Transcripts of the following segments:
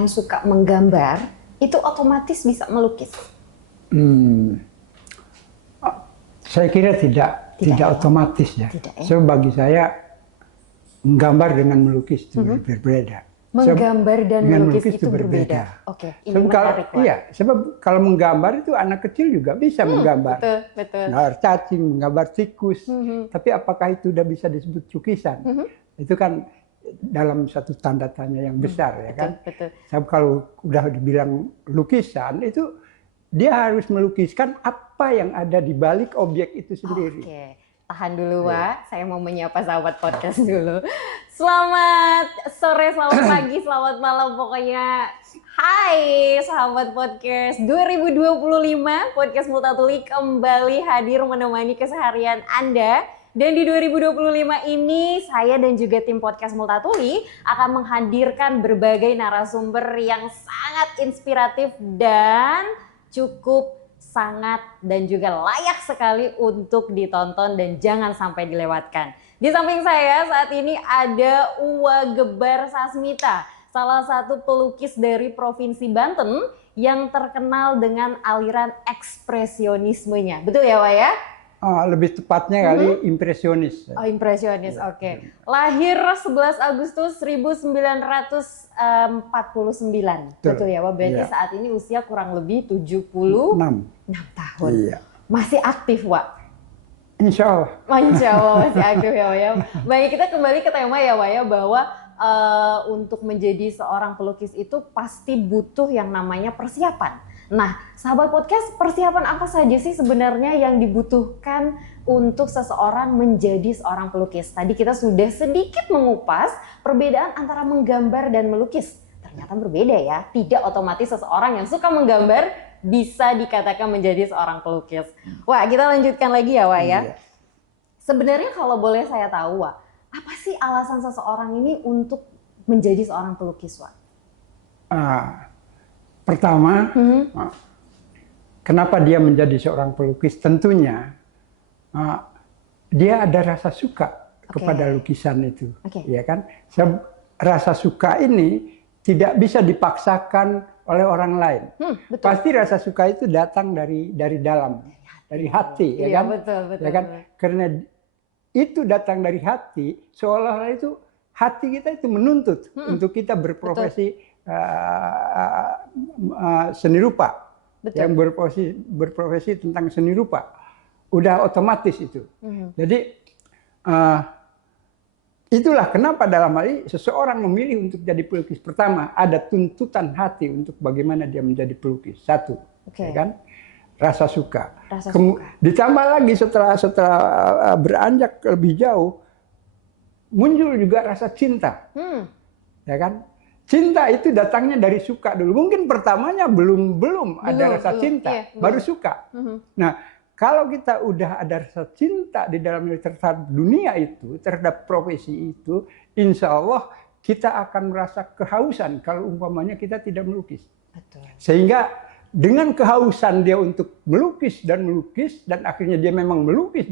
yang suka menggambar itu otomatis bisa melukis? Saya kira tidak otomatis ya. Tidak, ya? So bagi saya menggambar dengan melukis itu berbeda. Menggambar dan melukis itu berbeda. Oke, ini menarik, Pak. Iya, sebab kalau menggambar itu anak kecil juga bisa menggambar. Betul. Menggambar cacing, menggambar tikus. Tapi apakah itu sudah bisa disebut lukisan? Itu kan dalam satu tanda tanya yang besar, ya kan? Betul. Sebab kalau udah dibilang lukisan itu dia harus melukiskan apa yang ada di balik objek itu sendiri. Oke. Tahan dulu, Wak. Saya mau menyapa sahabat podcast dulu. Selamat sore, selamat pagi, selamat malam. Pokoknya, hai sahabat podcast 2025. Podcast Multatuli kembali hadir menemani keseharian Anda. Dan di 2025 ini, saya dan juga tim podcast Multatuli akan menghadirkan berbagai narasumber yang sangat inspiratif dan cukup sangat dan juga layak sekali untuk ditonton dan jangan sampai dilewatkan. Di samping saya saat ini ada Uwa Gebar Sasmita, salah satu pelukis dari Provinsi Banten yang terkenal dengan aliran ekspresionismenya. Betul ya, Wak ya? Lebih tepatnya kali impresionis. Oh, impresionis, oke. Lahir 11 Agustus 1949. Betul ya, Wak? Berarti saat ini usia kurang lebih 76 tahun. Iya. Masih aktif, Wak? Insya Allah. Insya Allah masih aktif ya, Wak ya. Baik, kita kembali ke tema ya, Wak ya, bahwa untuk menjadi seorang pelukis itu pasti butuh yang namanya persiapan. Nah, sahabat podcast, persiapan apa saja sih sebenarnya yang dibutuhkan untuk seseorang menjadi seorang pelukis? Tadi kita sudah sedikit mengupas perbedaan antara menggambar dan melukis. Ternyata berbeda ya, tidak otomatis seseorang yang suka menggambar bisa dikatakan menjadi seorang pelukis. Wah, kita lanjutkan lagi ya, Wak ya. Sebenarnya kalau boleh saya tahu, Wak, apa sih alasan seseorang ini untuk menjadi seorang pelukis, Wak? Pertama, kenapa dia menjadi seorang pelukis? Tentunya dia ada rasa suka kepada lukisan itu, ya kan? Rasa suka ini tidak bisa dipaksakan oleh orang lain. Pasti rasa suka itu datang dari dalam, dari hati, ya kan? Betul. Ya kan? Karena itu datang dari hati, seolah-olah itu hati kita itu menuntut untuk kita berprofesi seni rupa. Yang berprofesi tentang seni rupa. Udah otomatis itu. Jadi itulah kenapa dalam hal ini seseorang memilih untuk jadi pelukis. Pertama, ada tuntutan hati untuk bagaimana dia menjadi pelukis. Satu, ya kan? Rasa suka. Ditambah lagi setelah beranjak lebih jauh, muncul juga rasa cinta, ya kan? Cinta itu datangnya dari suka dulu. Mungkin pertamanya belum ada rasa cinta, baru suka. Nah, kalau kita udah ada rasa cinta di dalam terhadap dunia itu, terhadap profesi itu, insya Allah kita akan merasa kehausan kalau umpamanya kita tidak melukis. Betul. Sehingga dengan kehausan dia untuk melukis, dan akhirnya dia memang melukis,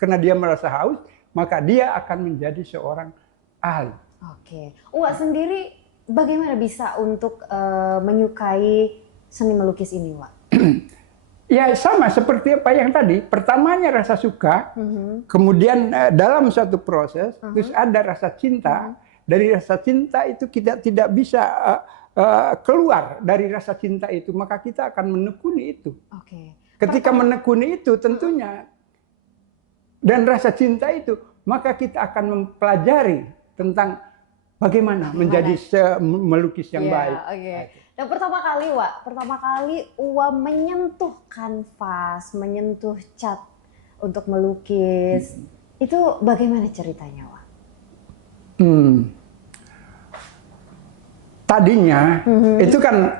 karena dia merasa haus, maka dia akan menjadi seorang ahli. Oke. Uwa sendiri bagaimana bisa untuk menyukai seni melukis ini, Wak? Ya sama seperti apa yang tadi. Pertamanya rasa suka, kemudian dalam satu proses, terus ada rasa cinta. Dari rasa cinta itu kita tidak bisa keluar dari rasa cinta itu, maka kita akan menekuni itu. Ketika menekuni itu tentunya, dan rasa cinta itu, maka kita akan mempelajari tentang bagaimana menjadi melukis yang baik. Dan pertama kali Uwa menyentuh kanvas, menyentuh cat untuk melukis, itu bagaimana ceritanya, Wak? Tadinya itu kan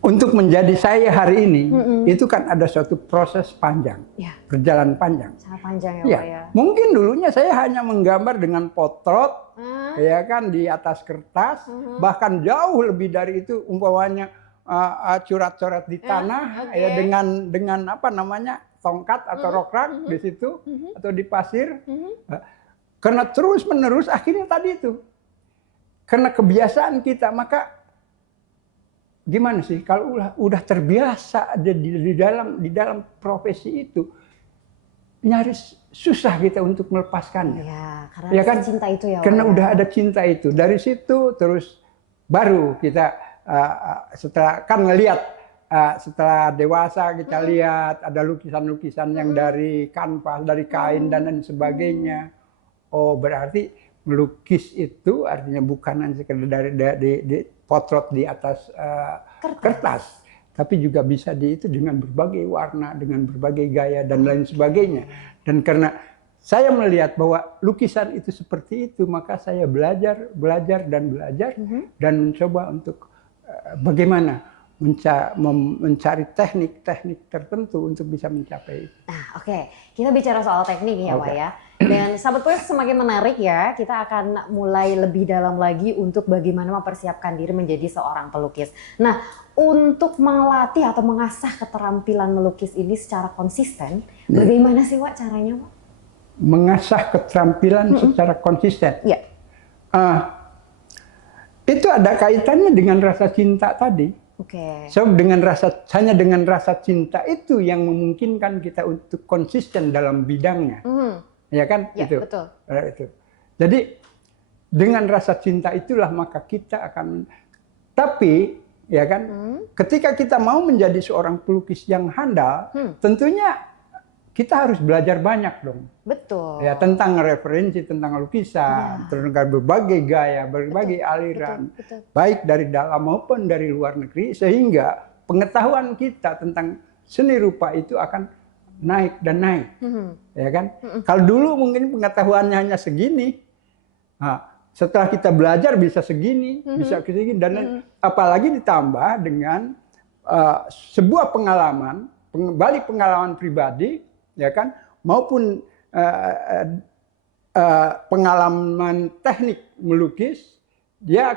untuk menjadi saya hari ini, itu kan ada suatu proses panjang, perjalanan panjang. Sangat panjang ya, Wak ya. Mungkin dulunya saya hanya menggambar dengan potlot, ya kan, di atas kertas, bahkan jauh lebih dari itu, umpamanya coret-coret di tanah, ya dengan apa namanya, tongkat atau rokrak di situ atau di pasir. Karena terus menerus akhirnya tadi itu, karena kebiasaan kita, maka gimana sih kalau udah terbiasa di dalam profesi itu, nyaris susah kita untuk melepaskannya. Ya, karena ya kan? cinta itu ya. Karena udah ada cinta itu. Dari situ terus baru kita setelah kan ngelihat setelah dewasa kita lihat ada lukisan-lukisan yang dari kanvas, dari kain dan lain sebagainya. Oh, berarti melukis itu artinya bukan hanya sekedar di potret di atas kertas, tapi juga bisa itu dengan berbagai warna, dengan berbagai gaya dan lain sebagainya. Dan karena saya melihat bahwa lukisan itu seperti itu, maka saya belajar dan mencoba untuk bagaimana mencari teknik-teknik tertentu untuk bisa mencapai itu. Nah, oke. Kita bicara soal teknik ya, Pak ya. Dan sahabat podcast semakin menarik ya. Kita akan mulai lebih dalam lagi untuk bagaimana mempersiapkan diri menjadi seorang pelukis. Nah, untuk melatih atau mengasah keterampilan melukis ini secara konsisten, bagaimana sih, Wak, caranya, Wak? Mengasah keterampilan secara konsisten. Ya. Itu ada kaitannya dengan rasa cinta tadi. Oke. So, hanya dengan rasa cinta itu yang memungkinkan kita untuk konsisten dalam bidangnya. Ya kan? Ya, itu. Betul. Itu. Jadi dengan rasa cinta itulah maka kita akan, tapi ya kan, ketika kita mau menjadi seorang pelukis yang handal, tentunya kita harus belajar banyak dong. Betul. Ya, tentang referensi, tentang lukisan, tentang berbagai gaya, berbagai aliran, baik dari dalam maupun dari luar negeri, sehingga pengetahuan kita tentang seni rupa itu akan naik dan naik, ya kan? Kalau dulu mungkin pengetahuannya hanya segini, setelah kita belajar bisa segini, bisa segini, dan apalagi ditambah dengan sebuah pengalaman, balik pengalaman pribadi, ya kan, maupun pengalaman teknik melukis, dia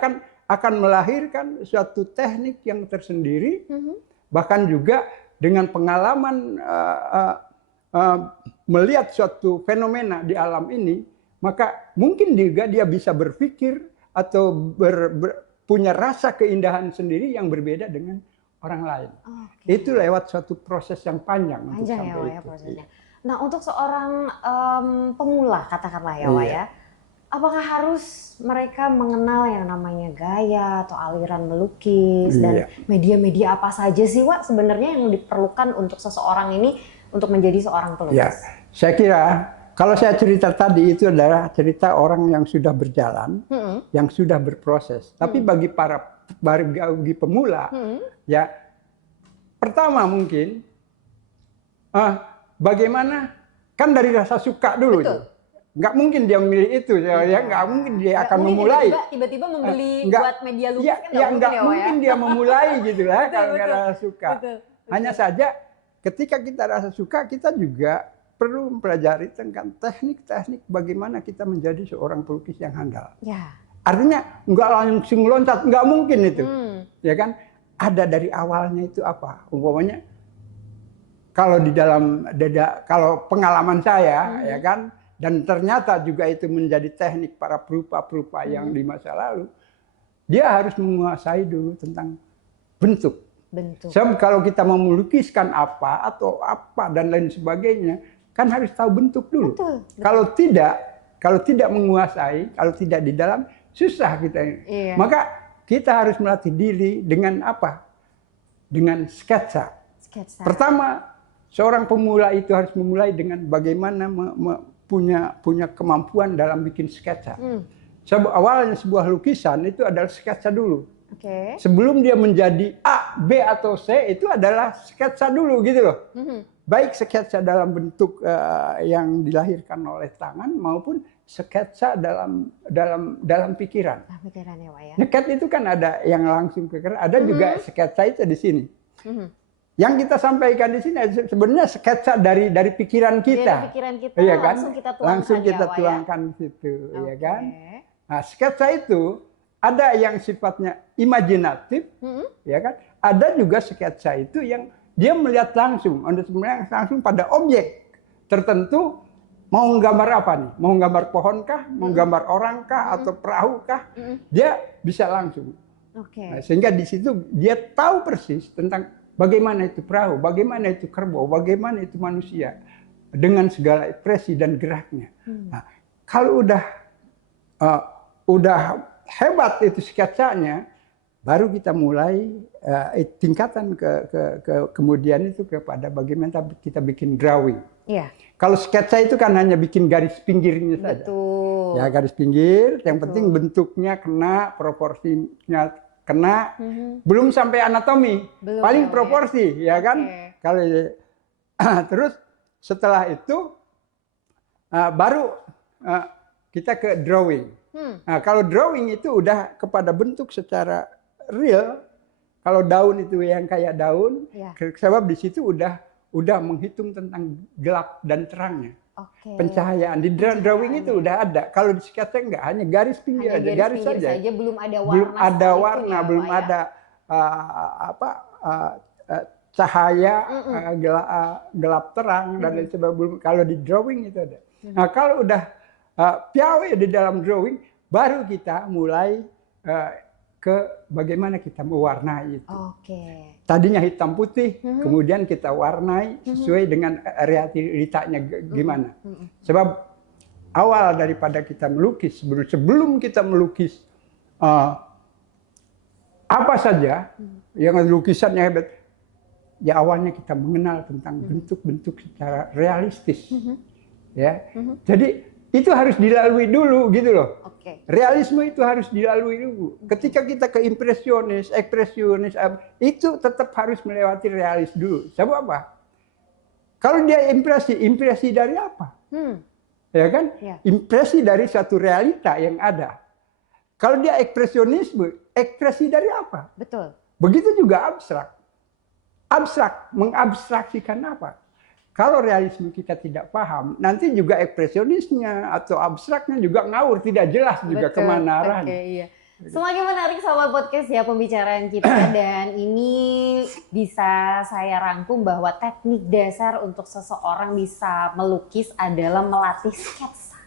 akan melahirkan suatu teknik yang tersendiri, bahkan juga dengan pengalaman melihat suatu fenomena di alam ini, maka mungkin juga dia bisa berpikir atau punya rasa keindahan sendiri yang berbeda dengan orang lain. Itu lewat suatu proses yang panjang untuk sampai ya, itu. prosesnya. Nah, untuk seorang pemula, katakanlah ya, Wak ya, apakah harus mereka mengenal yang namanya gaya atau aliran melukis dan media-media apa saja sih, Wak, sebenarnya yang diperlukan untuk seseorang ini untuk menjadi seorang pelukis? Ya, saya kira kalau saya cerita tadi itu adalah cerita orang yang sudah berjalan, yang sudah berproses. Tapi bagi bagi pemula, ya pertama mungkin bagaimana, kan dari rasa suka dulu. Nggak mungkin dia memilih itu, ya nggak mungkin dia akan memulai. Tiba-tiba membeli buat media lukis kan nggak mungkin dia memulai gitu lah kalau nggak rasa suka. Hanya saja ketika kita rasa suka, kita juga perlu mempelajari tentang teknik-teknik bagaimana kita menjadi seorang pelukis yang handal. Ya. Artinya nggak langsung loncat, nggak mungkin itu, ya kan? Ada dari awalnya itu apa? Umpamanya kalau kalau pengalaman saya, ya kan, dan ternyata juga itu menjadi teknik para perupa-perupa yang di masa lalu, dia harus menguasai dulu tentang bentuk. Sebab kalau kita mau melukiskan apa atau apa dan lain sebagainya, kan harus tahu bentuk dulu. Betul. Kalau tidak menguasai, kalau tidak di dalam, susah kita. Iya. Maka kita harus melatih diri dengan apa? Dengan sketsa. Pertama, seorang pemula itu harus memulai dengan bagaimana punya kemampuan dalam bikin sketsa. Awalnya sebuah lukisan itu adalah sketsa dulu. Sebelum dia menjadi A, B atau C, itu adalah sketsa dulu gitu loh. Baik sketsa dalam bentuk yang dilahirkan oleh tangan maupun sketsa dalam pikiran. Pikiran ya, Wak ya. Neket itu kan ada yang langsung pikiran, ada juga sketsa itu di sini. Yang kita sampaikan di sini sebenarnya sketsa dari pikiran kita. Dari pikiran kita, ya kan? Langsung kita tuangkan di situ, ya kan? Nah, sketsa itu ada yang sifatnya imajinatif, ya kan? Ada juga sketsa itu yang dia melihat langsung pada objek tertentu. Mau gambar apa nih? Mau gambar pohon kah? Mau gambar orang kah? Atau perahu kah? Dia bisa langsung. Nah, sehingga di situ dia tahu persis tentang bagaimana itu perahu, bagaimana itu kerbau, bagaimana itu manusia dengan segala ekspresi dan geraknya. Nah, kalau udah hebat itu sketsanya, baru kita mulai tingkatan kemudian itu kepada bagaimana kita bikin drawing. Iya. Kalau sketsa itu kan hanya bikin garis pinggirnya saja. Betul. Ya, garis pinggir, yang penting bentuknya kena, proporsinya kena, belum sampai anatomi, paling proporsi, ya kan? Kalau terus setelah itu baru kita ke drawing. Nah, kalau drawing itu udah kepada bentuk secara real. Kalau daun itu yang kayak daun, sebab di situ udah menghitung tentang gelap dan terangnya. Pencahayaan di drawing itu udah ada. Kalau di sketsa enggak, hanya garis pinggir aja, garis saja. Belum ada warna. Belum ada warna, belum ada cahaya, gelap terang dan lain sebagainya. Kalau di drawing itu ada. Nah, kalau udah piawai di dalam drawing, baru kita mulai ke bagaimana kita mewarnai itu. Tadinya hitam putih, kemudian kita warnai sesuai dengan realitanya gimana. Sebab awal daripada kita melukis, sebelum kita melukis apa saja yang lukisannya hebat, ya awalnya kita mengenal tentang bentuk-bentuk secara realistis. Ya, jadi itu harus dilalui dulu gitu loh. Realisme itu harus dilalui dulu. Ketika kita ke impresionis, ekspresionis, itu tetap harus melewati realis dulu. Sebab apa? Kalau dia impresi dari apa? Ya kan? Impresi dari satu realita yang ada. Kalau dia ekspresionisme, ekspresi dari apa? Betul. Begitu juga abstrak. Abstrak, mengabstraksikan apa? Kalau realisme kita tidak paham, nanti juga ekspresionisnya atau abstraknya juga ngawur, tidak jelas juga kemana arahnya. Iya. Semakin menarik soal podcast ya pembicaraan kita dan ini bisa saya rangkum bahwa teknik dasar untuk seseorang bisa melukis adalah melatih sketsa.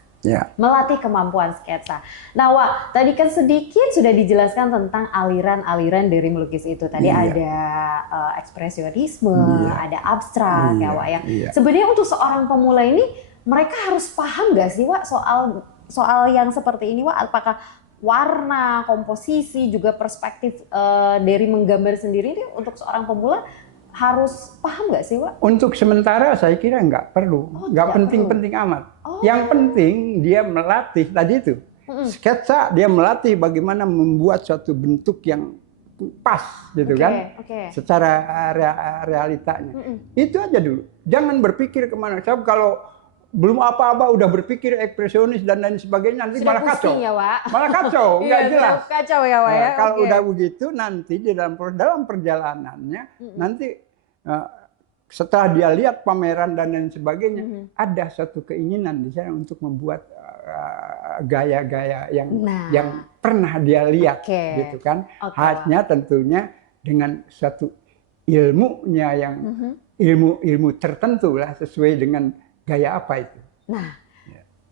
Melatih kemampuan sketsa. Nah, Wak, tadi kan sedikit sudah dijelaskan tentang aliran-aliran dari melukis itu. Tadi ada ekspresionisme, ada abstrak, ya Wak ya. Sebenarnya untuk seorang pemula ini, mereka harus paham nggak sih Wak soal yang seperti ini Wak? Apakah warna, komposisi, juga perspektif dari menggambar sendiri ini untuk seorang pemula harus paham nggak sih, Wak? Untuk sementara saya kira nggak perlu, nggak penting-penting amat. Yang penting dia melatih tadi itu. Sketsa dia melatih bagaimana membuat suatu bentuk yang pas, gitu kan? Secara realitanya. Itu aja dulu. Jangan berpikir kemana. Sebab kalau belum apa-apa udah berpikir ekspresionis dan lain sebagainya, nanti sudah malah kacau. Ya, Wak? Malah kacau, nggak jelas. Kacau ya, Wak ya. Nah, kalau udah begitu nanti di dalam perjalanannya nanti setelah dia lihat pameran dan lain sebagainya, ada satu keinginan di sana untuk membuat gaya-gaya yang pernah dia lihat, gitu kan? Hanya tentunya dengan satu ilmunya yang ilmu tertentu lah, sesuai dengan gaya apa itu. Nah,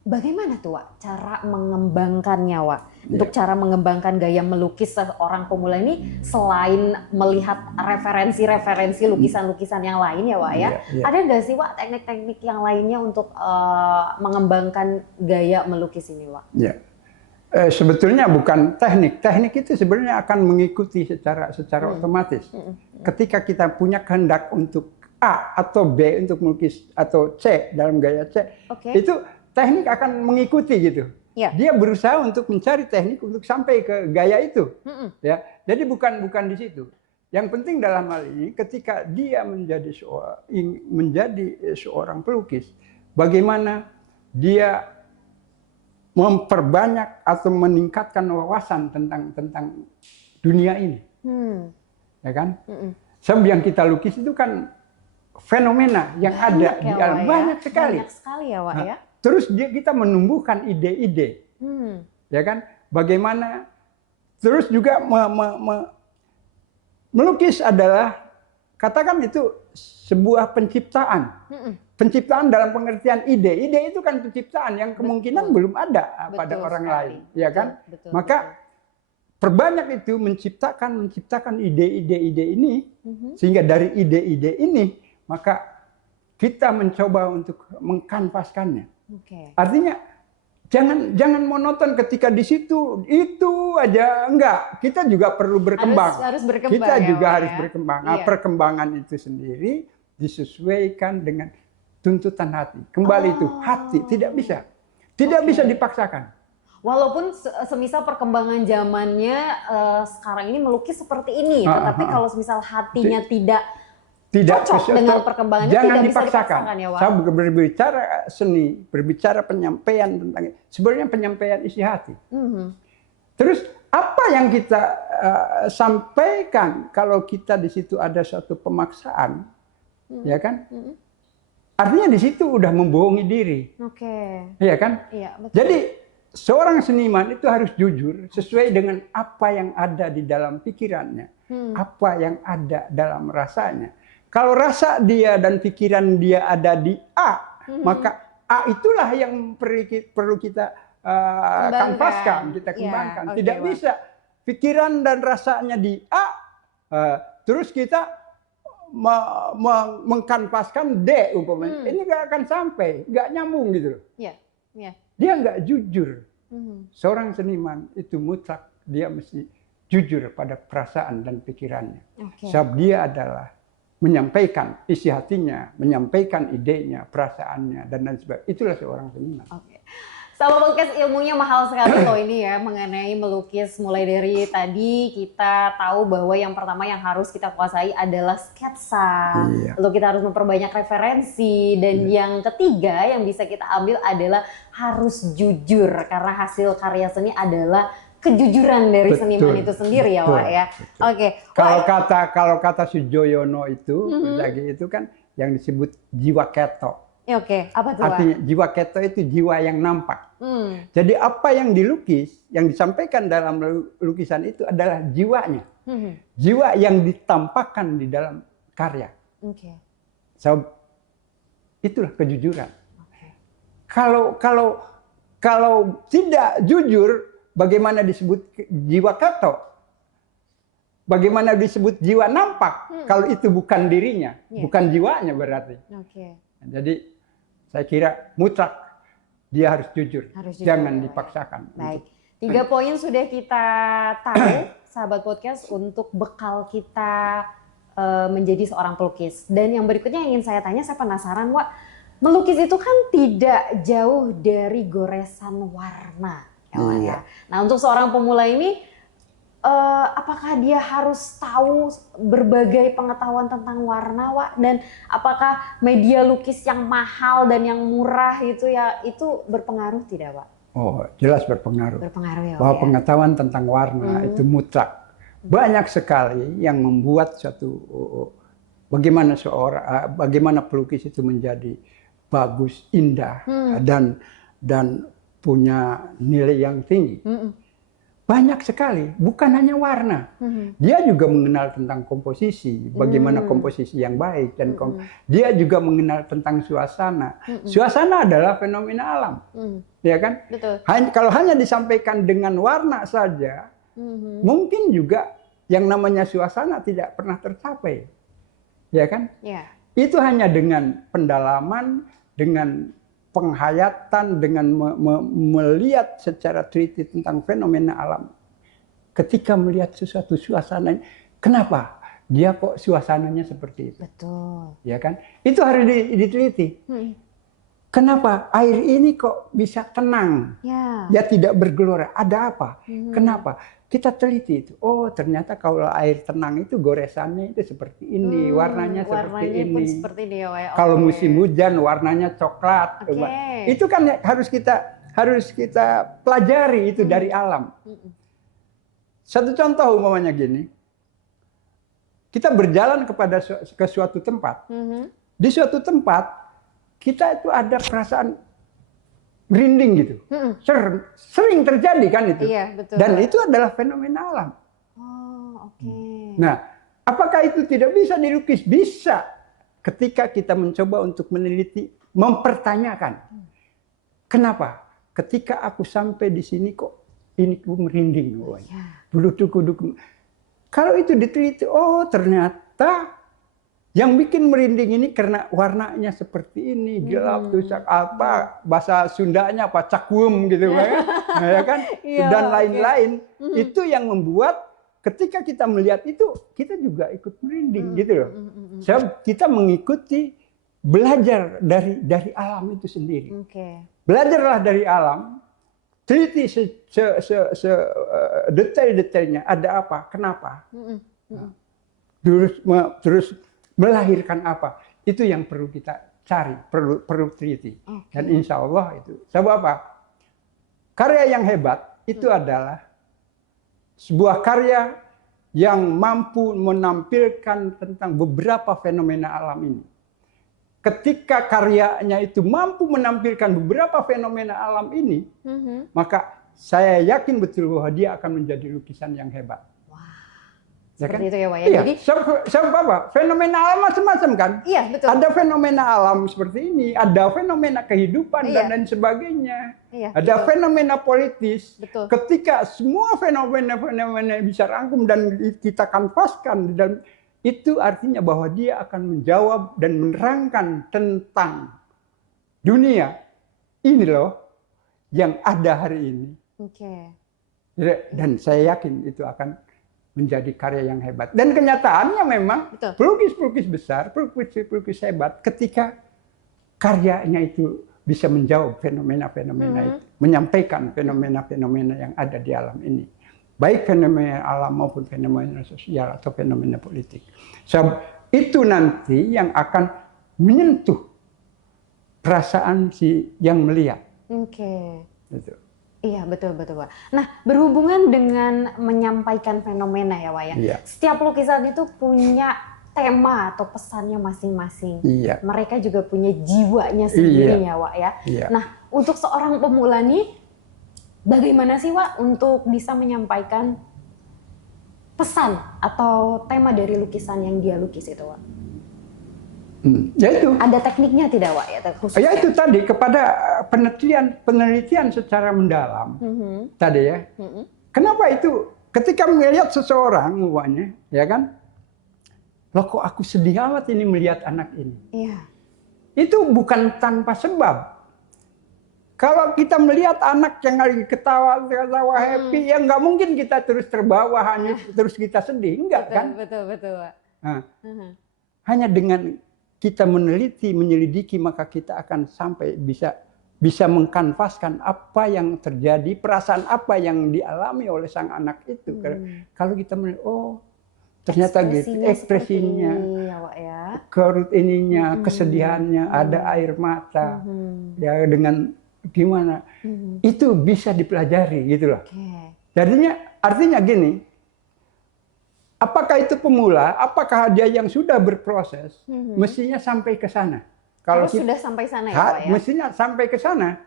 bagaimana tuh Wak cara mengembangkannya Wak? Untuk cara mengembangkan gaya melukis seorang pemula ini selain melihat referensi-referensi lukisan-lukisan yang lain ya Wak ya? Ada nggak sih Wak teknik-teknik yang lainnya untuk mengembangkan gaya melukis ini Wak? Sebetulnya bukan teknik. Teknik itu sebenarnya akan mengikuti secara otomatis. Ketika kita punya kehendak untuk A atau B untuk melukis atau C dalam gaya C, itu teknik akan mengikuti gitu. Dia berusaha untuk mencari teknik untuk sampai ke gaya itu. Ya, jadi bukan di situ. Yang penting dalam hal ini, ketika dia menjadi seorang pelukis, bagaimana dia memperbanyak atau meningkatkan wawasan tentang dunia ini, ya kan? Sebab yang kita lukis itu kan fenomena yang ada di alam, banyak sekali. Banyak sekali ya, Wak ya. Terus kita menumbuhkan ide-ide, ya kan? Bagaimana? Terus juga melukis adalah, katakan itu sebuah penciptaan. Penciptaan dalam pengertian ide. Ide itu kan penciptaan yang kemungkinan belum ada pada orang lain, ya kan? Maka perbanyak itu menciptakan ide-ide ini, sehingga dari ide-ide ini maka kita mencoba untuk mengkanvaskannya. Artinya jangan monoton ketika di situ itu aja, enggak. Kita juga perlu berkembang. Harus berkembang. Kita ya, juga Wak, harus ya? berkembang. Nah, perkembangan itu sendiri disesuaikan dengan tuntutan hati. Kembali itu hati, tidak bisa dipaksakan. Walaupun semisal perkembangan zamannya sekarang ini melukis seperti ini, tetapi kalau semisal hatinya tidak cocok dengan perkembangannya, jangan tidak dipaksakan. Bisa dipaksakan ya, Wak? Saya berbicara seni, berbicara penyampaian tentang sebenarnya penyampaian isi hati. Terus apa yang kita sampaikan kalau kita di situ ada suatu pemaksaan, ya kan? Artinya di situ udah membohongi diri. Iya kan? Iya, betul. Jadi seorang seniman itu harus jujur sesuai dengan apa yang ada di dalam pikirannya, apa yang ada dalam rasanya. Kalau rasa dia dan pikiran dia ada di A, maka A itulah yang perlu kita kanvaskan, kita kembangkan. Tidak bisa pikiran dan rasanya di A, terus kita mengkanvaskan D umpamanya. Ini nggak akan sampai, nggak nyambung gitu loh. Dia nggak jujur. Seorang seniman itu mutlak dia mesti jujur pada perasaan dan pikirannya. Sebab dia adalah menyampaikan isi hatinya, menyampaikan idenya, perasaannya, dan lain sebagainya. Itulah seorang seniman. Sahabat Podcast, ilmunya mahal sekali loh ini ya, mengenai melukis. Mulai dari tadi kita tahu bahwa yang pertama yang harus kita kuasai adalah sketsa. Lalu kita harus memperbanyak referensi. Dan yang ketiga yang bisa kita ambil adalah harus jujur. Karena hasil karya seni adalah kejujuran dari seniman itu sendiri ya, Wak ya. Kalau kata Sujoyono itu, lagi itu kan yang disebut jiwa keto. Apa tuh? Artinya jiwa keto itu jiwa yang nampak. Jadi apa yang dilukis, yang disampaikan dalam lukisan itu adalah jiwanya. Jiwa yang ditampakkan di dalam karya. So, itulah kejujuran. Kalau tidak jujur, bagaimana disebut jiwa keto? Bagaimana disebut jiwa nampak? Kalau itu bukan dirinya, bukan jiwanya berarti. Jadi saya kira mutlak dia harus jujur, jangan dipaksakan. Baik, 3 poin sudah kita tahu, sahabat podcast, untuk bekal kita menjadi seorang pelukis. Dan yang berikutnya yang ingin saya tanya, saya penasaran, Wak, melukis itu kan tidak jauh dari goresan warna. Ya. Nah, untuk seorang pemula ini, apakah dia harus tahu berbagai pengetahuan tentang warna, Wak? Dan apakah media lukis yang mahal dan yang murah itu berpengaruh tidak, Wak? Oh, jelas berpengaruh. Berpengaruh ya, bahwa pengetahuan tentang warna itu mutlak. Banyak sekali yang membuat bagaimana pelukis itu menjadi bagus, indah, dan punya nilai yang tinggi. Banyak sekali, bukan hanya warna. Dia juga mengenal tentang komposisi, bagaimana komposisi yang baik, dan dia juga mengenal tentang suasana. Suasana adalah fenomena alam, ya kan? Betul. Kalau hanya disampaikan dengan warna saja, mungkin juga yang namanya suasana tidak pernah tercapai, ya kan? Itu hanya dengan pendalaman, dengan penghayatan, dengan melihat secara teliti tentang fenomena alam. Ketika melihat sesuatu suasana, kenapa dia kok suasananya seperti itu? Betul. Ya kan? Itu harus diteliti. Kenapa air ini kok bisa tenang? Ya tidak bergelora. Ada apa? Kenapa? Kita teliti itu. Oh, ternyata kalau air tenang itu goresannya itu seperti ini, warnanya seperti ini. Pun seperti ini ya, Wak. Kalau musim hujan warnanya coklat. Itu kan harus kita pelajari itu dari alam. Satu contoh umpamanya gini. Kita berjalan ke suatu tempat. Di suatu tempat kita itu ada perasaan merinding gitu. Sering terjadi kan itu. Iya, betul. Dan itu adalah fenomena alam. Nah, apakah itu tidak bisa dilukis? Bisa. Ketika kita mencoba untuk meneliti, mempertanyakan. Kenapa? Ketika aku sampai di sini kok ini merinding. Bulu kuduk. Kalau itu diteliti, oh ternyata yang bikin merinding ini karena warnanya seperti ini, gelap, terus apa, bahasa Sundanya apa, cakwem gitu ya kan, dan lain-lain. Itu yang membuat ketika kita melihat itu, kita juga ikut merinding gitu loh. Kita mengikuti, belajar dari alam itu sendiri. Belajarlah dari alam, teliti detail-detailnya, ada apa, kenapa. Terus melahirkan apa, itu yang perlu kita cari, perlu teliti. Dan insya Allah itu. Sebab apa? Karya yang hebat itu adalah sebuah karya yang mampu menampilkan tentang beberapa fenomena alam ini. Ketika karyanya itu mampu menampilkan beberapa fenomena alam ini, maka saya yakin betul bahwa dia akan menjadi lukisan yang hebat. Seperti itu ya, Wak ya. Iya. Jadi sebab apa? Fenomena alam macam-macam kan? Iya, betul. Ada fenomena alam seperti ini, ada fenomena kehidupan dan lain sebagainya. Ada fenomena politis. Betul. Ketika semua fenomena bisa rangkum dan kita kanvaskan, dan itu artinya bahwa dia akan menjawab dan menerangkan tentang dunia ini loh yang ada hari ini. Dan saya yakin itu akan menjadi karya yang hebat. Dan kenyataannya memang pelukis-pelukis besar, pelukis hebat, ketika karyanya itu bisa menjawab fenomena-fenomena itu, menyampaikan fenomena-fenomena yang ada di alam ini, baik fenomena alam maupun fenomena sosial atau fenomena politik. Sebab itu nanti yang akan menyentuh perasaan si yang melihat. Gitu. Iya, betul Pak. Nah, berhubungan dengan menyampaikan fenomena ya, Wak ya. Setiap lukisan itu punya tema atau pesannya masing-masing. Mereka juga punya jiwanya sendiri ya, Wak ya. Nah, untuk seorang pemula nih, bagaimana sih, Wak, untuk bisa menyampaikan pesan atau tema dari lukisan yang dia lukis itu, Wak? Ya itu. Ada tekniknya tidak, Wak ya? Khususnya? Ya itu tadi, kepada penelitian secara mendalam tadi ya. Kenapa itu? Ketika melihat seseorang, umpamanya, ya kan? Loh kok aku sedih amat ini melihat anak ini. Itu bukan tanpa sebab. Kalau kita melihat anak yang lagi ketawa happy, ya nggak mungkin kita terus terbawa hanya terus kita sedih, enggak kan? Betul, Pak. Nah, hanya dengan kita meneliti, menyelidiki, maka kita akan sampai bisa mengkanvaskan apa yang terjadi, perasaan apa yang dialami oleh sang anak itu. Kalau kita melihat, oh ternyata gitu, ekspresinya, kerut ininya, kesedihannya, ada air mata, ya dengan gimana, itu bisa dipelajari gitu loh. Jadinya artinya gini. Apakah itu pemula? Apakah dia yang sudah berproses? Mestinya sampai ke sana. Kalau sudah sampai sana ya, Pak ya? Mestinya sampai ke sana.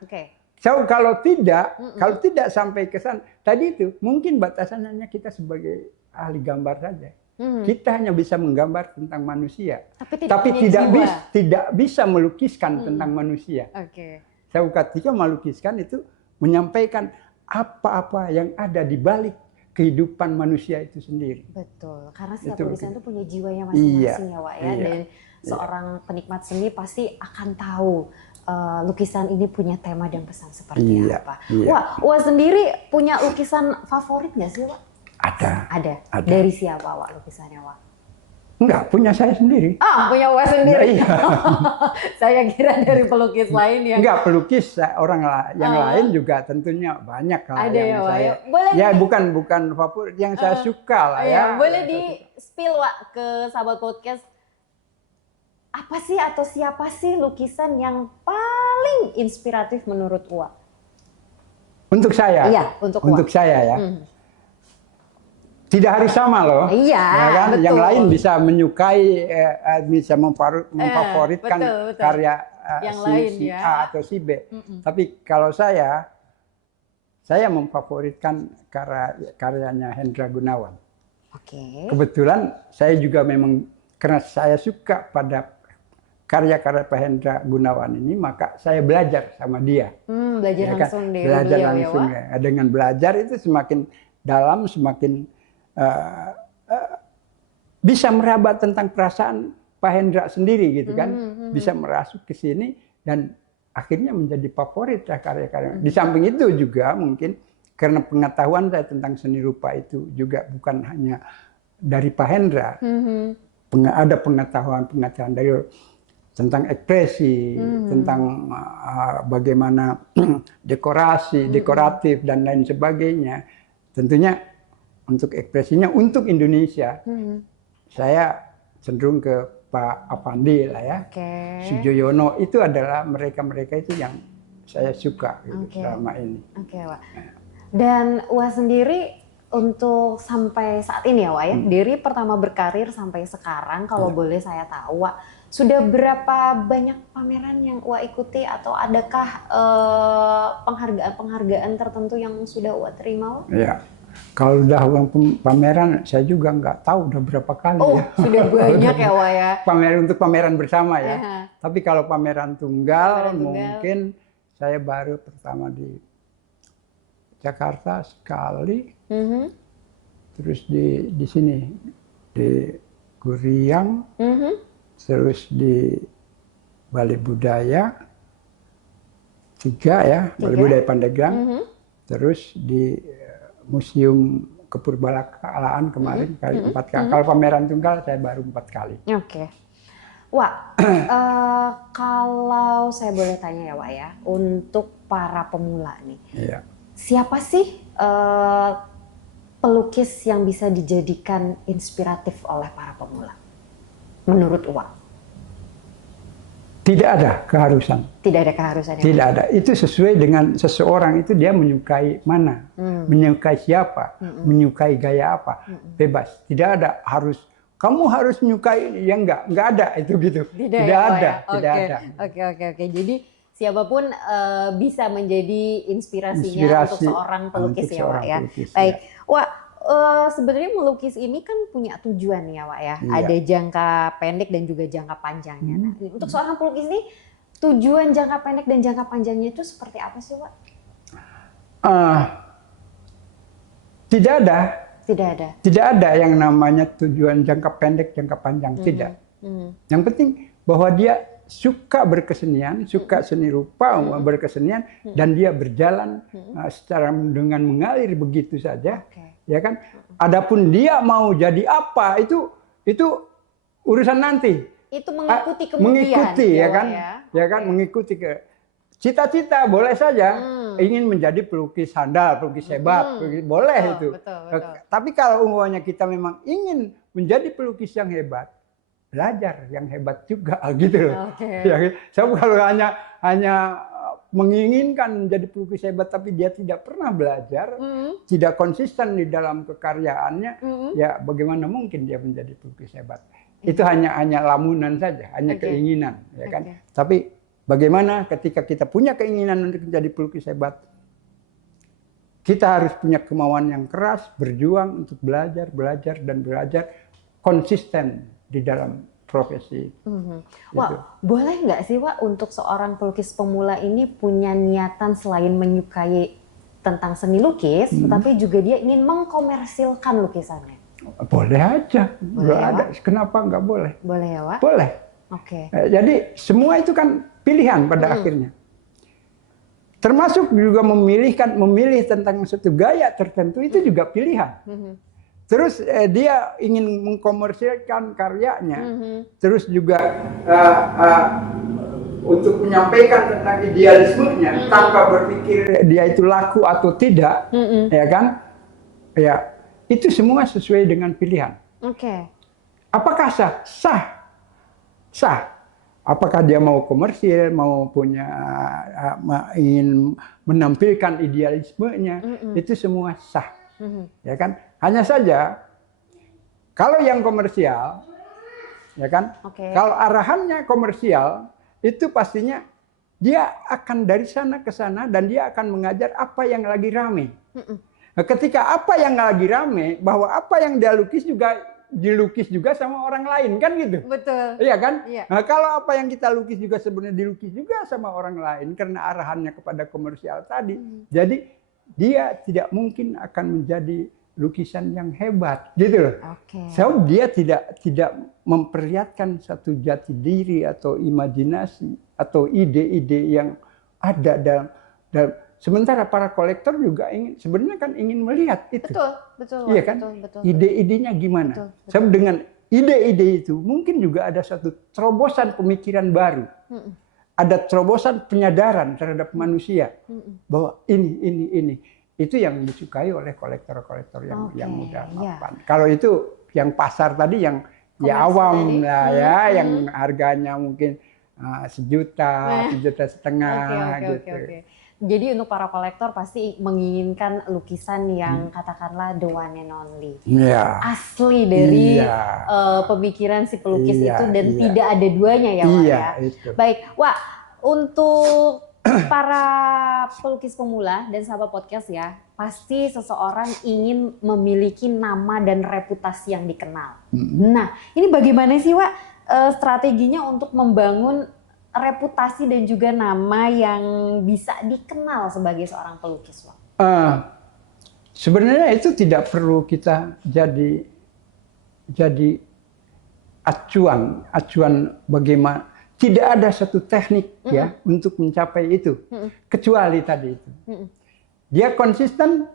So, kalau tidak sampai ke sana, tadi itu mungkin batasannya kita sebagai ahli gambar saja. Kita hanya bisa menggambar tentang manusia, tapi tidak bisa melukiskan tentang manusia. Saya ketika melukiskan itu menyampaikan apa-apa yang ada di balik kehidupan manusia itu sendiri. Betul, karena setiap lukisan itu punya jiwanya masing-masing ya, Wak ya. Dan seorang penikmat seni pasti akan tahu lukisan ini punya tema dan pesan seperti apa. Wak sendiri punya lukisan favorit nggak sih, Wak? Ada. Dari siapa, Wak, lukisannya, Wak? Enggak, punya saya sendiri. Punya Wak sendiri. Saya kira dari pelukis lain ya. Enggak, pelukis orang yang lain juga tentunya banyak lah. Ada yang ya, Wak. Saya, boleh ya bukan favorit, yang saya suka lah ya. Boleh di spill, Wak, ke sahabat podcast. Apa sih atau siapa sih lukisan yang paling inspiratif menurut Wak? Untuk saya? Iya, untuk Wak. Untuk saya ya. Tidak harus sama loh. Iya, ya kan? betul. Yang lain bisa menyukai, bisa memfavoritkan betul. karya yang lain, si ya. A atau si B. Tapi kalau saya memfavoritkan karyanya Hendra Gunawan. Kebetulan saya juga memang karena saya suka pada karya-karya Pak Hendra Gunawan ini, maka saya belajar sama dia. Belajar ya langsung kan? dari Belajar beliau, langsung ya, ya. Dengan belajar itu semakin dalam, semakin bisa merabat tentang perasaan Pak Hendra sendiri gitu kan. Bisa merasuk ke sini dan akhirnya menjadi favorit ya karya-karya. Di samping itu juga mungkin karena pengetahuan saya tentang seni rupa itu juga bukan hanya dari Pak Hendra. Ada pengetahuan dari tentang ekspresi, tentang bagaimana dekorasi, dekoratif dan lain sebagainya. Tentunya untuk ekspresinya untuk Indonesia, saya cenderung ke Pak Apandi lah ya. Sujoyono itu adalah mereka-mereka itu yang saya suka gitu, selama ini. Wak. Dan Wak sendiri untuk sampai saat ini ya Wak ya, dari pertama berkarir sampai sekarang kalau boleh saya tahu Wak, sudah berapa banyak pameran yang Wak ikuti atau adakah penghargaan-penghargaan tertentu yang sudah Wak terima Wak? Ya, kalau udah pameran saya juga nggak tahu udah berapa kali ya. Sudah banyak ya Wak ya. Untuk pameran bersama ya. Tapi kalau pameran tunggal mungkin saya baru pertama di Jakarta sekali. Terus di sini di Guriang. Terus di Balai Budaya 3 ya, Balai Budaya Pandeglang, terus di Museum Kepurbakalaan kemarin kali 4 kali. Kalau pameran tunggal saya baru 4 kali. Wak, kalau saya boleh tanya ya Wak ya, untuk para pemula nih, siapa sih pelukis yang bisa dijadikan inspiratif oleh para pemula? Menurut Wak? Tidak ada keharusan. Tidak ada keharusan. Tidak ada. Itu sesuai dengan seseorang itu dia menyukai mana, menyukai siapa, menyukai gaya apa, bebas. Tidak ada harus kamu harus menyukai ini, ya enggak ada itu gitu. Tidak ada. Oke. Jadi siapapun bisa menjadi inspirasinya untuk seorang pelukis ya Wak ya. Baik, Wak. Sebenarnya melukis ini kan punya tujuan ya Wak ya. Ada jangka pendek dan juga jangka panjangnya. Nah, untuk seorang pelukis ini tujuan jangka pendek dan jangka panjangnya itu seperti apa sih Wak? Tidak ada. Tidak ada yang namanya tujuan jangka pendek, jangka panjang. Tidak. Yang penting bahwa dia suka berkesenian, suka seni rupa, berkesenian, dan dia berjalan secara dengan mengalir begitu saja. Ya kan? Adapun dia mau jadi apa itu urusan nanti. Itu mengikuti kemudian. Mengikuti ya kan? Ya kan, mengikuti ke cita-cita boleh saja ingin menjadi pelukis handal, pelukis hebat, boleh itu. Betul. Tapi kalau umpamanya kita memang ingin menjadi pelukis yang hebat, belajar yang hebat juga gitu loh. Ya, saya kalau hanya menginginkan menjadi pelukis hebat tapi dia tidak pernah belajar, tidak konsisten di dalam kekaryaannya, ya bagaimana mungkin dia menjadi pelukis hebat? Itu hanya lamunan saja, hanya keinginan, ya kan? Tapi bagaimana ketika kita punya keinginan untuk menjadi pelukis hebat, kita harus punya kemauan yang keras, berjuang untuk belajar, konsisten di dalam profesi. Wah, boleh nggak sih Wak untuk seorang pelukis pemula ini punya niatan selain menyukai tentang seni lukis, tetapi juga dia ingin mengkomersilkan lukisannya? Boleh aja. Boleh ada. Kenapa nggak boleh? Boleh ya Wak? Boleh. Jadi semua itu kan pilihan pada akhirnya. Termasuk juga memilih tentang suatu gaya tertentu itu juga pilihan. Terus dia ingin mengkomersilkan karyanya, terus juga untuk menyampaikan tentang idealismenya tanpa berpikir dia itu laku atau tidak, ya kan? Ya, itu semua sesuai dengan pilihan. Apakah sah? Sah. Apakah dia mau komersil, mau punya ingin menampilkan idealismenya, itu semua sah. Ya kan? Hanya saja kalau yang komersial, ya kan? Kalau arahannya komersial, itu pastinya dia akan dari sana ke sana dan dia akan mengajar apa yang lagi rame. Nah, ketika apa yang lagi rame, bahwa apa yang dia lukis juga dilukis juga sama orang lain kan gitu. Betul. Iya kan? Iya. Nah, kalau apa yang kita lukis juga sebenarnya dilukis juga sama orang lain karena arahannya kepada komersial tadi. Jadi dia tidak mungkin akan menjadi lukisan yang hebat, gitu loh. So dia tidak memperlihatkan satu jati diri atau imajinasi atau ide-ide yang ada dalam sementara para kolektor juga sebenarnya kan ingin melihat itu. Betul. Iya kan? Betul. Ide-idenya gimana? Sebab dengan ide-ide itu mungkin juga ada satu terobosan pemikiran baru. Ada terobosan penyadaran terhadap manusia bahwa ini. Itu yang disukai oleh kolektor-kolektor yang muda. Kalau itu yang pasar tadi yang ya awam tadi. Lah ya, yang harganya mungkin 1,5 juta gitu. Jadi untuk para kolektor pasti menginginkan lukisan yang katakanlah the one and only, asli dari pemikiran si pelukis itu dan tidak ada duanya ya Wak ya. Itu. Baik, Wak, untuk para pelukis pemula dan sahabat podcast ya, pasti seseorang ingin memiliki nama dan reputasi yang dikenal. Nah, ini bagaimana sih Wak strateginya untuk membangun reputasi dan juga nama yang bisa dikenal sebagai seorang pelukis, Wak? Sebenarnya itu tidak perlu kita jadi acuan bagaimana. Tidak ada satu teknik ya untuk mencapai itu, kecuali tadi itu. Dia konsisten,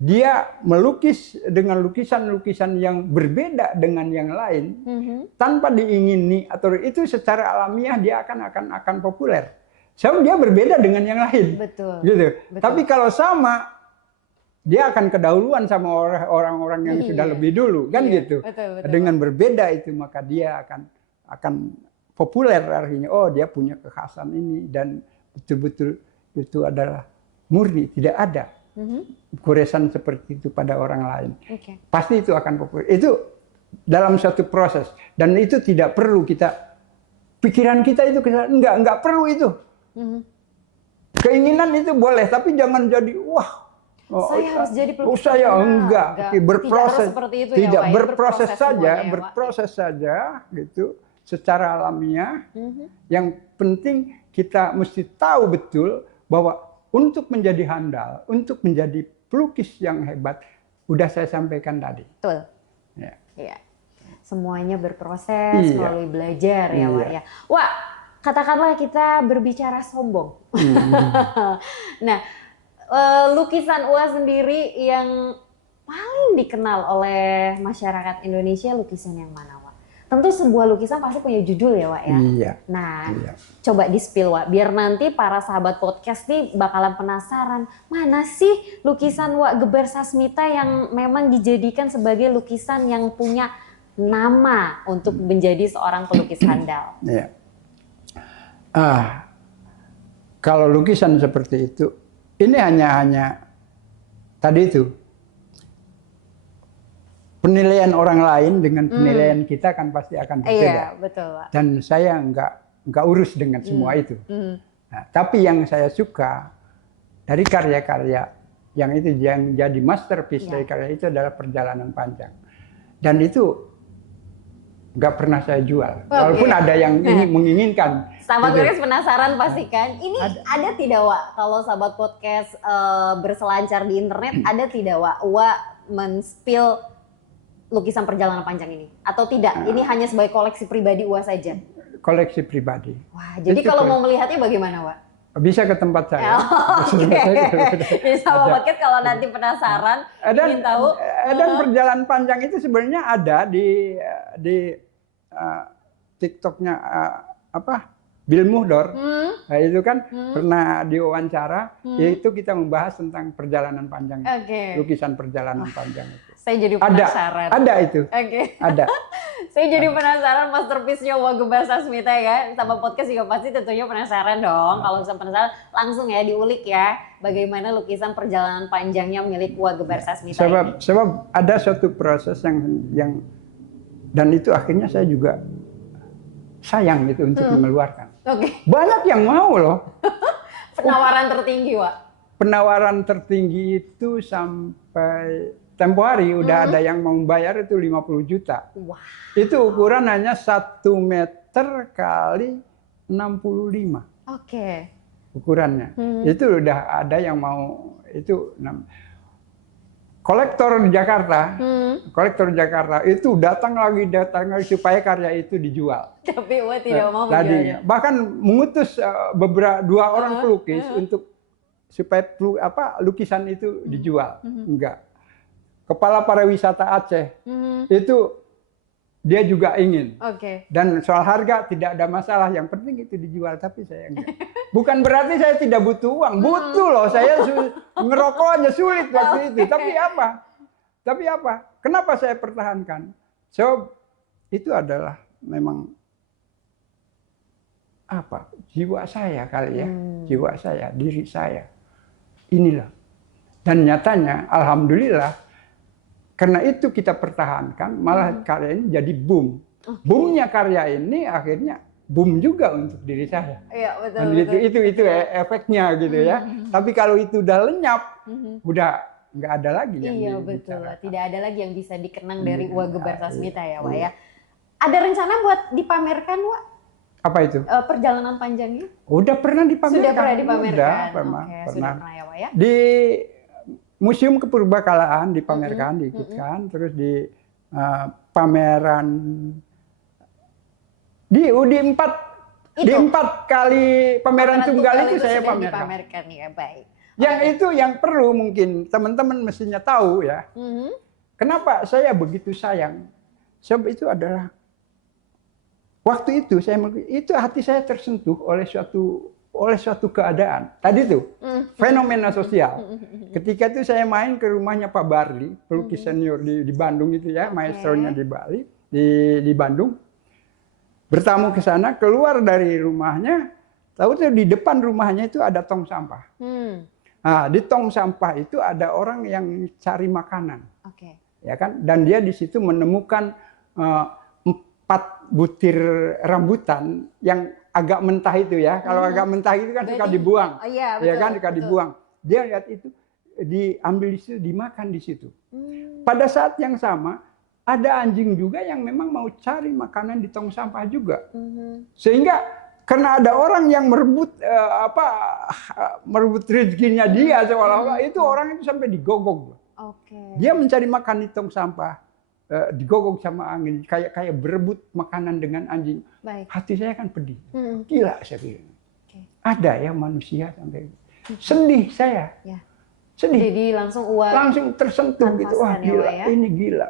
dia melukis dengan lukisan-lukisan yang berbeda dengan yang lain, tanpa diingini atau itu secara alamiah dia akan populer. Sebab dia berbeda dengan yang lain. Betul. Gitu. Tapi kalau sama, dia akan kedahuluan sama orang-orang yang sudah lebih dulu, kan gitu. Betul. Dengan berbeda itu maka dia akan populer artinya. Oh, dia punya kekhasan ini dan betul-betul itu adalah murni, tidak ada goresan seperti itu pada orang lain. Pasti itu akan populer. Itu dalam satu proses dan itu tidak perlu pikiran kita itu enggak perlu itu. Keinginan itu boleh, tapi jangan jadi saya harus jadi pelukis. Saya enggak, berproses. Tidak berproses saja gitu. Secara alamiah, yang penting kita mesti tahu betul bahwa untuk menjadi handal, untuk menjadi pelukis yang hebat, udah saya sampaikan tadi. Betul. Ya. Semuanya berproses, melalui belajar ya, Wak ya. Wak, katakanlah kita berbicara sombong. Nah, lukisan Wak sendiri yang paling dikenal oleh masyarakat Indonesia, lukisan yang mana, Wak? Tentu sebuah lukisan pasti punya judul ya, Wak ya. Nah, coba di-spill, Wak, biar nanti para sahabat podcast nih bakalan penasaran, mana sih lukisan Wak Gebar Sasmita yang memang dijadikan sebagai lukisan yang punya nama untuk menjadi seorang pelukis handal. Kalau lukisan seperti itu, ini hanya tadi itu. Penilaian orang lain dengan penilaian kita kan pasti akan berbeda. Iya, betul, Pak. Dan saya nggak urus dengan semua itu. Nah, tapi yang saya suka dari karya-karya yang jadi masterpiece dari karya itu adalah Perjalanan Panjang. Dan itu nggak pernah saya jual. Walaupun ada yang menginginkan. Sahabat podcast penasaran pasti kan. Ini ada tidak, Wak? Kalau sahabat podcast berselancar di internet, ada tidak, Wak men-spill lukisan Perjalanan Panjang ini? Atau tidak? Ini hanya sebagai koleksi pribadi Wak saja? Koleksi pribadi. Wah, jadi itu kalau mau melihatnya bagaimana, Wak? Bisa ke tempat saya. Jadi sahabat podcast kalau nanti penasaran, ingin tahu. Dan Perjalanan Panjang itu sebenarnya ada di TikToknya Bill Muhdor. Nah, itu kan pernah diwawancara, yaitu kita membahas tentang perjalanan panjang. Lukisan Perjalanan Panjang itu. Saya jadi penasaran. Ada itu. Ada. Saya jadi penasaran masterpiece-nya Wak Gebar Sasmita ya. Sama podcast juga pasti tentunya penasaran dong. Kalau misalnya penasaran, langsung ya diulik ya. Bagaimana lukisan Perjalanan Panjangnya milik Wak Gebar Sasmita ini. Sebab ada suatu proses yang dan itu akhirnya saya juga sayang gitu untuk mengeluarkan. Banyak yang mau loh. Penawaran tertinggi, Wak? Penawaran tertinggi itu sampai tempo hari udah ada yang mau bayar itu 50 juta. Wah. Itu ukuran hanya 1 meter kali 65. Oke. Ukurannya. Itu udah ada yang mau itu. Kolektor di Jakarta itu datang lagi supaya karya itu dijual. Tapi Uwa tidak mau menjualnya. Bahkan mengutus dua orang pelukis untuk supaya lukisan itu dijual. Enggak. Kepala Pariwisata Aceh itu dia juga ingin. Dan soal harga tidak ada masalah. Yang penting itu dijual, tapi saya enggak. Bukan berarti saya tidak butuh uang. Butuh loh. Saya ngerokok aja sulit waktu itu. Tapi apa? Kenapa saya pertahankan? So, itu adalah memang jiwa saya kali ya. Jiwa saya, diri saya. Inilah. Dan nyatanya, alhamdulillah, karena itu kita pertahankan, malah karya ini jadi boom. Boomnya karya ini akhirnya boom juga untuk diri saya. Iya, betul. Itu efeknya gitu ya. Tapi kalau itu udah lenyap, udah nggak ada lagi yang Iya, betul. Tidak ada lagi yang bisa dikenang dari Uwa Gebarsasmita ya, Wak ya. Ada rencana buat dipamerkan, Wak? Apa itu? Perjalanan panjangnya? Udah pernah dipamerkan. Sudah pernah dipamerkan. Sudah pernah. Sudah pernah ya, Wak ya. Di Museum Kepurbakalaan dipamerkan, diikutkan, terus di pameran di 4 kali pameran tunggal itu saya pamerkan. Ya, baik. Yang itu yang perlu mungkin teman-teman mestinya tahu ya. Kenapa saya begitu sayang? Sebab itu adalah waktu itu hati saya tersentuh oleh suatu keadaan. Tadi tuh fenomena sosial. Ketika itu saya main ke rumahnya Pak Barli, pelukis senior di Bandung itu ya, maestronya di Bali, di Bandung. Bertamu ke sana, keluar dari rumahnya, tahu tuh di depan rumahnya itu ada tong sampah. Nah, di tong sampah itu ada orang yang cari makanan. Ya kan? Dan dia di situ menemukan 4 butir rambutan yang agak mentah itu ya. Kalau agak mentah itu kan suka dibuang. Iya, betul, ya kan suka dibuang. Dia lihat itu, diambil di situ, dimakan di situ. Pada saat yang sama ada anjing juga yang memang mau cari makanan di tong sampah juga. Sehingga karena ada orang yang merebut rezekinya dia seolah-olah itu orang itu sampai digogok. Dia mencari makan di tong sampah. Digogok sama angin, kayak berebut makanan dengan anjing. Hati saya kan pedih. Gila saya bilang. Ada ya manusia sampai sedih saya. Sedih. Jadi langsung tersentuh gitu. Wah gila, ini gila.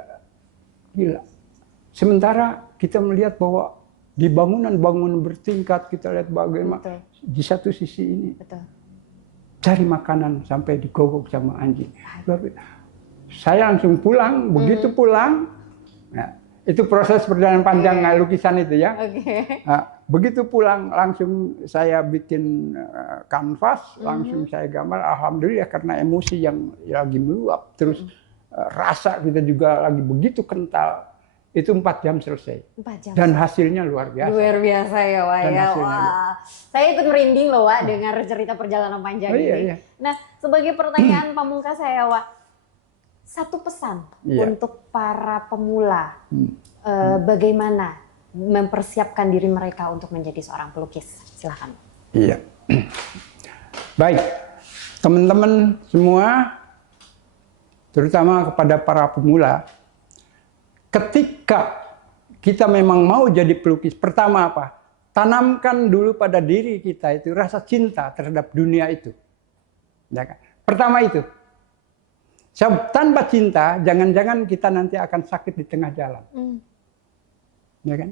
Sementara kita melihat bahwa di bangunan-bangunan bertingkat kita lihat bagaimana di satu sisi ini cari makanan sampai digogok sama anjing. Saya langsung pulang, begitu pulang, nah, itu proses perjalanan panjang lukisan itu ya. Nah, begitu pulang langsung saya bikin kanvas, langsung saya gambar. Alhamdulillah karena emosi yang lagi meluap, terus rasa kita juga lagi begitu kental. Itu 4 jam selesai. 4 jam. Dan hasilnya luar biasa. Luar biasa ya, Wak ya. Wah. Saya ikut merinding loh, Wak, dengar cerita perjalanan panjang ini. Iya. Nah, sebagai pertanyaan pamungkas saya, Wak, satu pesan untuk para pemula, bagaimana mempersiapkan diri mereka untuk menjadi seorang pelukis? Silakan. Iya. Baik, teman-teman semua, terutama kepada para pemula, ketika kita memang mau jadi pelukis, pertama apa? Tanamkan dulu pada diri kita itu rasa cinta terhadap dunia itu. Ya kan? Pertama itu. Tanpa cinta, jangan-jangan kita nanti akan sakit di tengah jalan. Ya kan?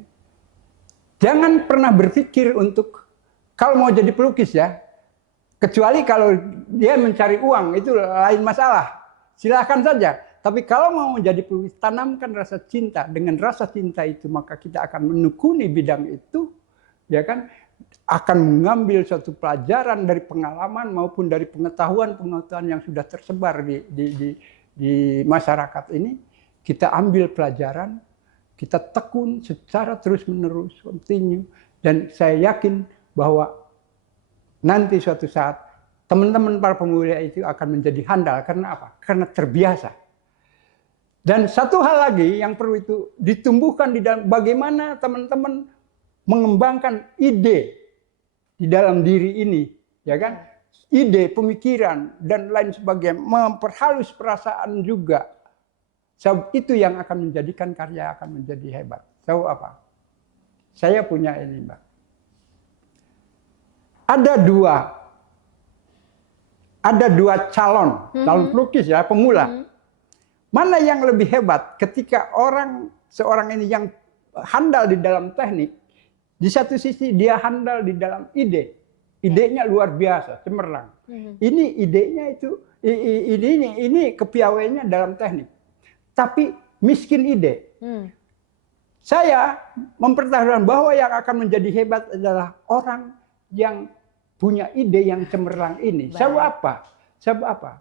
Jangan pernah berpikir untuk, kalau mau jadi pelukis ya, kecuali kalau dia mencari uang, itu lain masalah. Silakan saja. Tapi kalau mau menjadi pelukis, tanamkan rasa cinta. Dengan rasa cinta itu, maka kita akan menekuni bidang itu, ya kan? Akan mengambil suatu pelajaran dari pengalaman maupun dari pengetahuan-pengetahuan yang sudah tersebar di masyarakat ini. Kita ambil pelajaran, kita tekun secara terus-menerus, continue. Dan saya yakin bahwa nanti suatu saat teman-teman para pemula itu akan menjadi handal. Karena apa? Karena terbiasa. Dan satu hal lagi yang perlu itu ditumbuhkan di dalam bagaimana teman-teman mengembangkan ide di dalam diri ini, ya kan? Ide, pemikiran dan lain sebagainya, memperhalus perasaan juga. Sebab itu yang akan menjadikan karya akan menjadi hebat. Tahu apa? Saya punya ini, Mbak. Ada dua calon pelukis ya, pemula. Mana yang lebih hebat ketika seorang ini yang handal di dalam teknik, di satu sisi dia handal di dalam ide. Idenya luar biasa, cemerlang. Ini idenya itu, ini kepiawaiannya dalam teknik. Tapi miskin ide. Saya mempertahankan bahwa yang akan menjadi hebat adalah orang yang punya ide yang cemerlang ini. Sebab apa?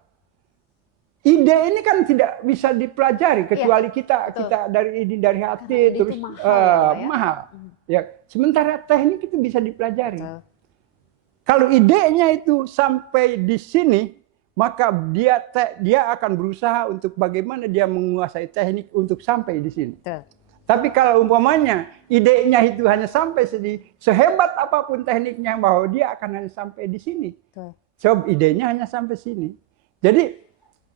Ide ini kan tidak bisa dipelajari kecuali kita dari hati terus mahal. Ya, sementara teknik itu bisa dipelajari. Kalau idenya itu sampai di sini, maka dia akan berusaha untuk bagaimana dia menguasai teknik untuk sampai di sini. Tapi kalau umpamanya idenya itu hanya sampai sini, sehebat apapun tekniknya, bahwa dia akan hanya sampai di sini. Sebab idenya hanya sampai sini. Jadi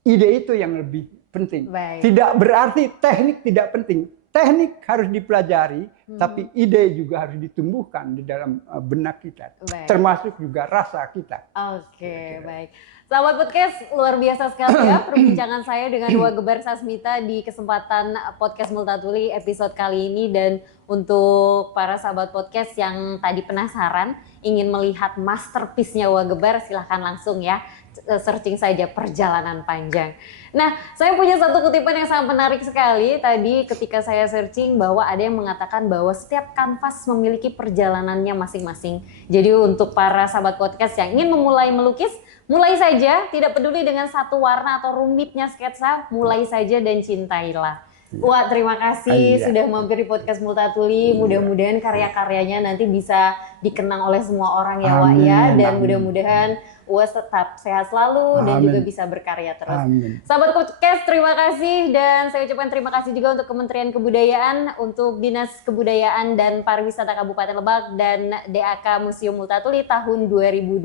ide itu yang lebih penting. Tidak berarti teknik tidak penting. Teknik harus dipelajari, tapi ide juga harus ditumbuhkan di dalam benak kita. Termasuk juga rasa kita. Oke, baik. Sahabat podcast, luar biasa sekali ya perbincangan saya dengan Wagebar Sasmita di kesempatan podcast Multatuli episode kali ini. Dan untuk para sahabat podcast yang tadi penasaran ingin melihat masterpiece-nya Wagebar, silahkan langsung ya searching saja Perjalanan Panjang. Nah, saya punya satu kutipan yang sangat menarik sekali tadi ketika saya searching, bahwa ada yang mengatakan bahwa setiap kanvas memiliki perjalanannya masing-masing. Jadi untuk para sahabat podcast yang ingin memulai melukis, mulai saja, tidak peduli dengan satu warna atau rumitnya sketsa, mulai saja dan cintailah. Wah, terima kasih sudah mampir di podcast Multatuli. Mudah-mudahan karya-karyanya nanti bisa dikenang oleh semua orang ya, Wak ya. Dan mudah-mudahan Uwas tetap sehat selalu dan juga bisa berkarya terus. Sahabat podcast, terima kasih, dan saya ucapkan terima kasih juga untuk Kementerian Kebudayaan, untuk Dinas Kebudayaan dan Pariwisata Kabupaten Lebak, dan DAK Museum Multatuli tahun 2025.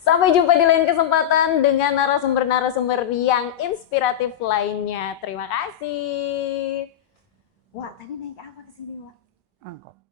Sampai jumpa di lain kesempatan dengan narasumber-narasumber yang inspiratif lainnya. Terima kasih. Wah, tadi naik apa ke sini, Wak? Angkot.